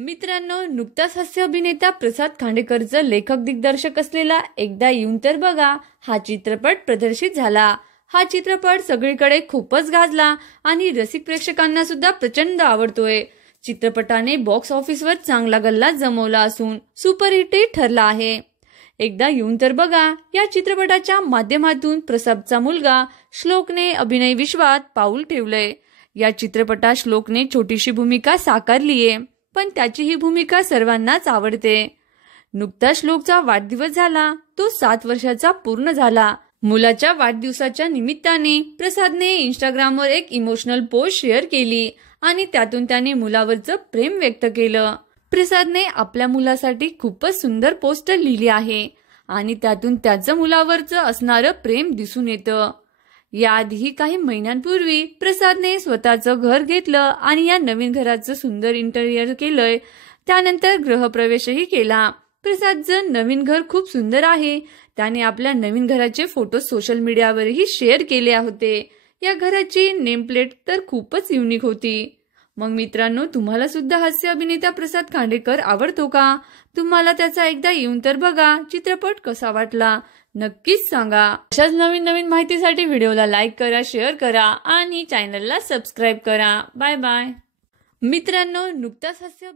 मित्रांनो, नुकताच हास्य अभिनेता प्रसाद खांडेकरचा लेखक दिग्दर्शक असलेला एकदा येऊन तर बघा हा चित्रपट प्रदर्शित झाला। हा चित्रपट सगळीकडे खूपच गाजला आणि रसिक प्रेक्षकांना सुद्धा प्रचंड आवडतोय। चित्रपटाने बॉक्स ऑफिसवर चांगला गल्ला जमवला असून सुपरहिटही ठरला आहे। एकदा येऊन तर बघा या चित्रपटाच्या माध्यमातून प्रसादचा मुलगा श्लोकने अभिनय विश्वात पाऊल ठेवलंय। या चित्रपटात श्लोकने छोटीशी भूमिका साकारलीये, पण त्याची ही भूमिका सर्वांनाच आवडते। नुकताच श्लोकचा वाढदिवस झाला, तो 7 वर्षाचा पूर्ण झाला। मुलाच्या वाढदिवसाच्या निमित्ताने प्रसादने इंस्टाग्रामवर एक इमोशनल पोस्ट शेअर केली आणि त्यातून त्याने मुलावरचं प्रेम व्यक्त केलं। प्रसादने आपल्या मुलासाठी खूपच सुंदर पोस्ट लिहिली आहे आणि त्यातून त्याचं मुलावरचं असणारं प्रेम दिसून येतं। याआधी काही महिन्यांपूर्वी प्रसादने स्वतःचं घर घेतलं आणि या नवीन घराचं सुंदर इंटेरियर केलंय। त्यानंतर गृहप्रवेशही केला। प्रसादचं नवीन घर खूप सुंदर आहे। त्याने आपल्या नवीन घराचे फोटो सोशल मीडियावरही शेअर केले होते। या घराची नेम प्लेट तर खूपच युनिक होती। मग मित्रांनो, तुम्हाला सुद्धा हास्य अभिनेता प्रसाद खांडेकर आवडतो का? तुम्हाला त्याचा एकदा येऊन तर बघा चित्रपट कसा वाटला नक्कीच सांगा। अशाच नवीन नवीन माहितीसाठी व्हिडिओला लाईक करा, शेअर करा आणि चॅनलला सबस्क्राईब करा। Bye bye. मित्रांनो, नुकताच हास्य